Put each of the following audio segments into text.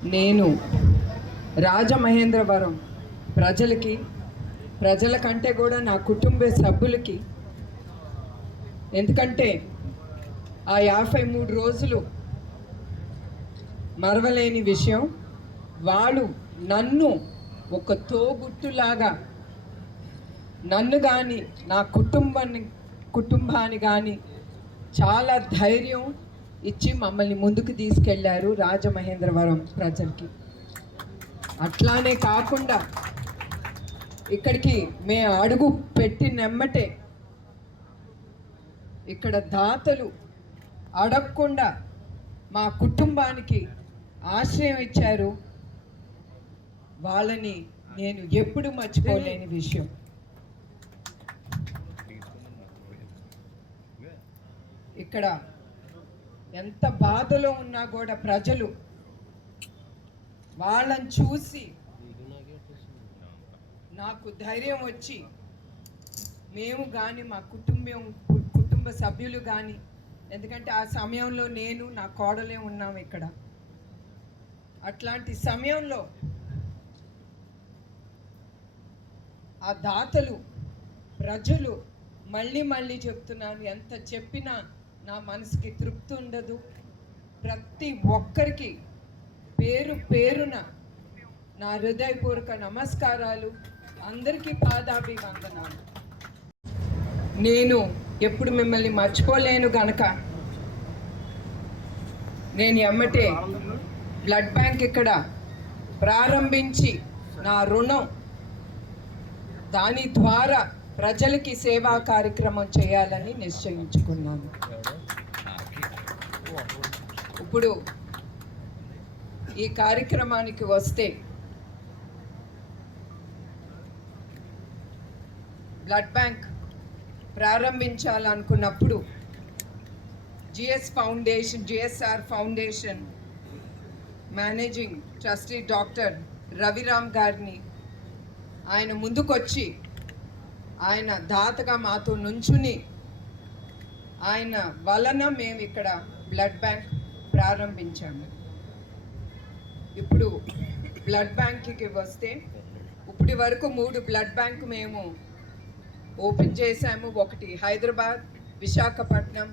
నేను రాజమహేంద్రవరం ప్రజలకి ప్రజల కంటే కూడా నా కుటుంబ సభ్యులకి ఎందుకంటే ఆ యాభై మూడు రోజులు మరవలేని విషయం వాళ్ళు నన్ను ఒక తోబుట్టులాగా నన్ను కానీ నా కుటుంబాన్ని కుటుంబాన్ని కానీ చాలా ధైర్యం ఇచ్చి మమ్మల్ని ముందుకు తీసుకెళ్ళారు రాజమహేంద్రవరం ప్రజలకి. అట్లానే కాకుండా ఇక్కడికి మే అడుగు పెట్టి నెమ్మటే ఇక్కడ దాతలు అడగకుండా మా కుటుంబానికి ఆశ్రయం ఇచ్చారు. వాళ్ళని నేను ఎప్పుడు మర్చిపోలేని విషయం. ఇక్కడ ఎంత బాధలో ఉన్నా కూడా ప్రజలు వాళ్ళని చూసి నాకు ధైర్యం వచ్చి మేము కానీ మా కుటుంబం కుటుంబ సభ్యులు కానీ ఎందుకంటే ఆ సమయంలో నేను నా కోడలే ఉన్నాం ఇక్కడ. అట్లాంటి సమయంలో ఆ దాతలు ప్రజలు మళ్ళీ మళ్ళీ చెప్తున్నాను ఎంత చెప్పినా నా మనసుకి తృప్తి ఉండదు. ప్రతి ఒక్కరికి పేరు పేరున నా హృదయపూర్వక నమస్కారాలు. అందరికీ పాదాభివందనాలు. నేను ఎప్పుడు మిమ్మల్ని మర్చిపోలేను గనక. నేను ఎమ్మటే బ్లడ్ బ్యాంక్ ఇక్కడ ప్రారంభించి నా రుణం దాని ద్వారా ప్రజలకి సేవా కార్యక్రమం చేయాలని నిశ్చయించుకున్నాను. ఇప్పుడు ఈ కార్యక్రమానికి వస్తే blood bank ప్రారంభించాలనుకున్నప్పుడు GS foundation GSR foundation managing trustee doctor Raviram గారిని ఆయన ముందుకొచ్చి ఆయన దాతగా మాతో నుంచుని ఆయన వలన మేము ఇక్కడ బ్లడ్ బ్యాంక్ ప్రారంభించాము. ఇప్పుడు బ్లడ్ బ్యాంక్కి వస్తే ఇప్పటి వరకు మూడు బ్లడ్ బ్యాంక్ మేము ఓపెన్ చేశాము. ఒకటి హైదరాబాద్ విశాఖపట్నం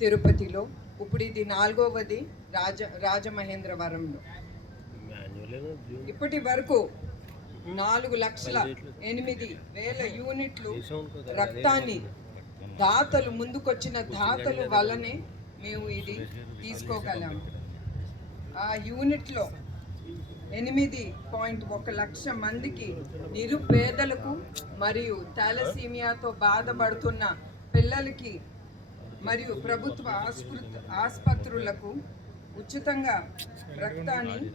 తిరుపతిలో. ఇప్పుడు ఇది నాలుగవది రాజ రాజమహేంద్రవరంలో. ఇప్పటి వరకు నాలుగు లక్షల ఎనిమిది వేల యూనిట్లు రక్తాన్ని దాతలు ముందుకొచ్చిన దాతలు వల్లనే మేము ఇది తీసుకోగలం. ఆ యూనిట్లో ఎనిమిది పాయింట్ ఒక లక్ష మందికి నిరుపేదలకు మరియు థాలసీమియాతో బాధపడుతున్న పిల్లలకి మరియు ప్రభుత్వ ఆస్పృ- ఆసుపత్రులకు ఉచితంగా రక్తాన్ని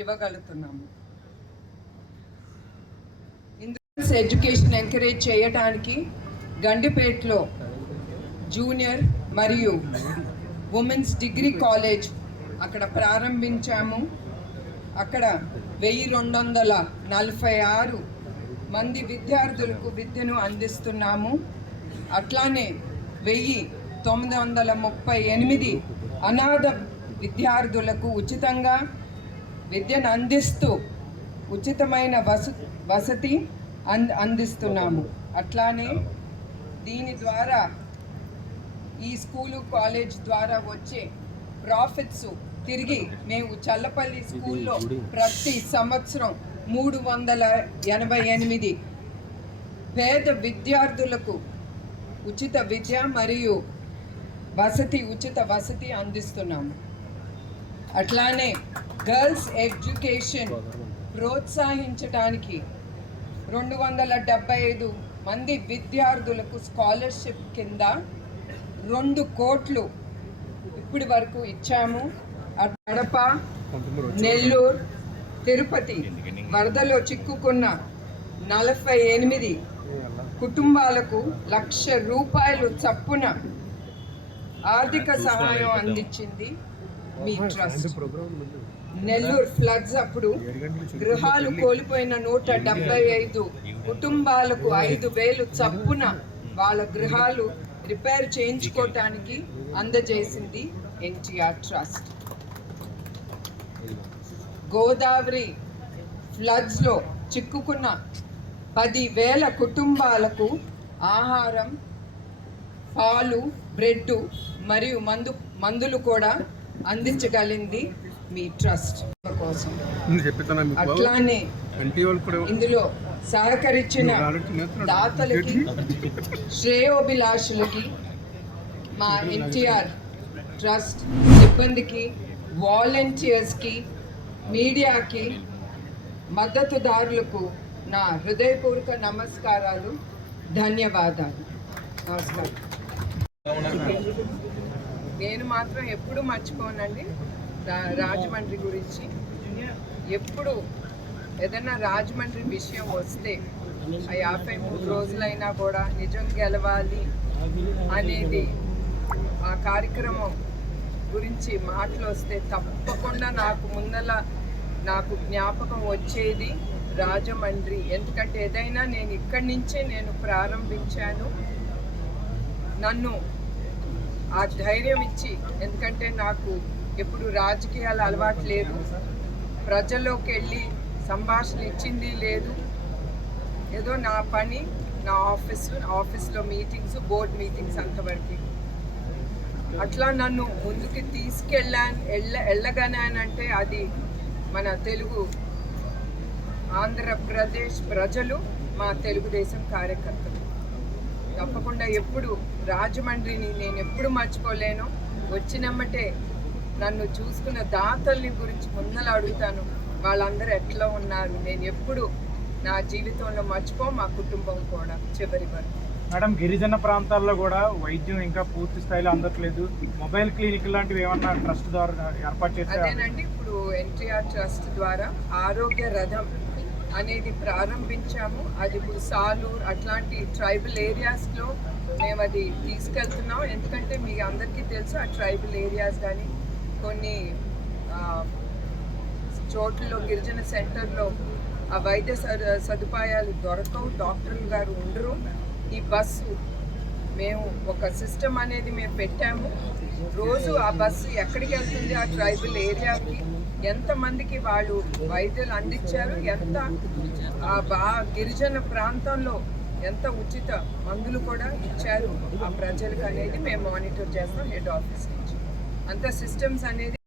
ఇవ్వగలుగుతున్నాము. ఎడ్యుకేషన్ ఎంకరేజ్ చేయడానికి గండిపేటలో జూనియర్ మరియు ఉమెన్స్ డిగ్రీ కాలేజ్ అక్కడ ప్రారంభించాము. అక్కడ వెయ్యి రెండు వందల నలభై ఆరు మంది విద్యార్థులకు విద్యను అందిస్తున్నాము. అట్లానే వెయ్యి తొమ్మిది వందల ముప్పై ఎనిమిది అనాథ విద్యార్థులకు ఉచితంగా విద్యను అందిస్తూ ఉచితమైన వస వసతి అంద అందిస్తున్నాము. అట్లానే దీని ద్వారా ఈ స్కూలు కాలేజ్ ద్వారా వచ్చే ప్రాఫిట్స్ తిరిగి మేము చల్లపల్లి స్కూల్లో ప్రతి సంవత్సరం మూడు వందల ఎనభై ఎనిమిది పేద విద్యార్థులకు ఉచిత విద్య మరియు వసతి ఉచిత వసతి అందిస్తున్నాము. అట్లానే గర్ల్స్ ఎడ్యుకేషన్ ప్రోత్సహించడానికి రెండు వందల డెబ్బై ఐదు మంది విద్యార్థులకు స్కాలర్షిప్ కింద రెండు కోట్లు ఇప్పటి వరకు ఇచ్చాము. కడప నెల్లూరు తిరుపతి వరదలో చిక్కుకున్న నలభై ఎనిమిది కుటుంబాలకు లక్ష రూపాయలు చప్పున ఆర్థిక సహాయం అందించింది మీ ట్రస్ట్. నెల్లూరు ఫ్లడ్స్ అప్పుడు గృహాలు కోల్పోయిన నూట డెబ్బై ఐదు కుటుంబాలకు ఐదు వేలు చప్పున వాళ్ళ గృహాలు రిపేర్ చేయించుకోవటానికి అందజేసింది ఎన్టీఆర్ ట్రస్ట్. గోదావరి ఫ్లడ్స్లో చిక్కుకున్న పదివేల కుటుంబాలకు ఆహారం పాలు బ్రెడ్ మరియు మందు మందులు కూడా అందించగలిగింది మీ ట్రస్ట్ కోసం. అట్లానే ఇందులో సహకరించిన దాతలకి శ్రేయోభిలాషులకి మా ఎన్టీఆర్ ట్రస్ట్ సిబ్బందికి వాలంటీర్స్కి మీడియాకి మద్దతుదారులకు నా హృదయపూర్వక నమస్కారాలు ధన్యవాదాలు. నమస్కారం. నేను మాత్రం ఎప్పుడు మర్చిపోనండి. రాజమండ్రి గురించి. ఎప్పుడు ఏదైనా రాజమండ్రి విషయం వస్తే ఆ యాభై మూడు రోజులైనా కూడా నిజం గెలవాలి అనేది ఆ కార్యక్రమం గురించి మాటలు వస్తే తప్పకుండా నాకు ముందల నాకు జ్ఞాపకం వచ్చేది రాజమండ్రి. ఎందుకంటే ఏదైనా నేను ఇక్కడి నుంచే నేను ప్రారంభించాను. నన్ను ఆ ధైర్యం ఇచ్చి ఎందుకంటే నాకు ఎప్పుడు రాజకీయాలు అలవాటు లేదు. ప్రజల్లోకి వెళ్ళి సంభాషణ ఇచ్చింది లేదు. ఏదో నా పని నా ఆఫీస్ ఆఫీస్లో మీటింగ్స్ బోర్డ్ మీటింగ్స్ అంతవరకు. అట్లా నన్ను ముందుకి తీసుకెళ్ళాను వెళ్ళ వెళ్ళగానంటే అది మన తెలుగు ఆంధ్రప్రదేశ్ ప్రజలు మా తెలుగుదేశం కార్యకర్తలు. తప్పకుండా ఎప్పుడు రాజమండ్రిని నేను ఎప్పుడు మర్చిపోలేను. వచ్చినమ్మటే నన్ను చూసుకున్న దాతల్ని గురించి ముందర అడుగుతాను. వాళ్ళందరూ ఎట్లా ఉన్నారు? నేను ఎప్పుడు నా జీవితంలో మర్చిపో మా కుటుంబం కూడా చివరి వరకు. మేడం గిరిజన ప్రాంతాల్లో కూడా వైద్యం ఇంకా పూర్తి స్థాయిలో అందట్లేదు. మొబైల్ క్లినిక్ లాంటివి ఏమన్నా ట్రస్ట్ ద్వారా ఏర్పాటు చేస్తే అదేనండి ఇప్పుడు ఎన్టీఆర్ ట్రస్ట్ ద్వారా ఆరోగ్య రథం అనేది ప్రారంభించాము. అది ఇప్పుడు సాలూర్ అట్లాంటి ట్రైబల్ ఏరియాస్లో మేము అది తీసుకెళ్తున్నాం. ఎందుకంటే మీ అందరికీ తెలుసు ఆ ట్రైబల్ ఏరియాస్ కానీ కొన్ని చోట్లలో గిరిజన సెంటర్లో ఆ వైద్య సదుపాయాలు దొరకవు. డాక్టర్లు గారు ఉండరు. ఈ బస్సు మేము ఒక సిస్టమ్ అనేది మేము పెట్టాము. రోజు ఆ బస్సు ఎక్కడికి వెళ్తుంది? ఆ ట్రైబల్ ఏరియాకి. ఎంతమందికి వాళ్ళు వైద్యులు అందించారు? ఎంత ఆ బా గిరిజన ప్రాంతంలో ఎంత ఉచిత మందులు కూడా ఇచ్చారు? ఆ ప్రజలకు అనేది మేము మానిటర్ చేస్తాం హెడ్ ఆఫీస్కి. అంత సిస్టమ్స్ అనేది